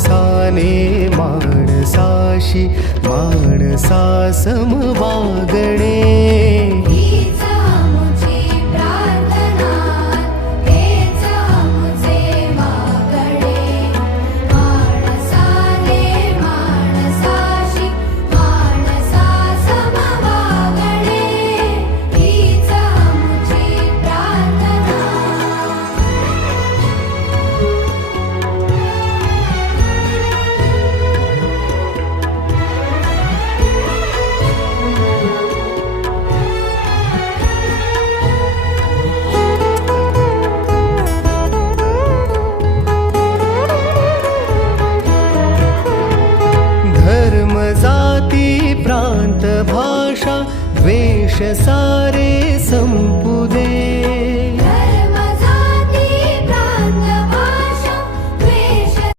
माणसाने माणसाशी माणसा समवागणे धर्म जाती प्रांत भाषा द्वेष सारे सम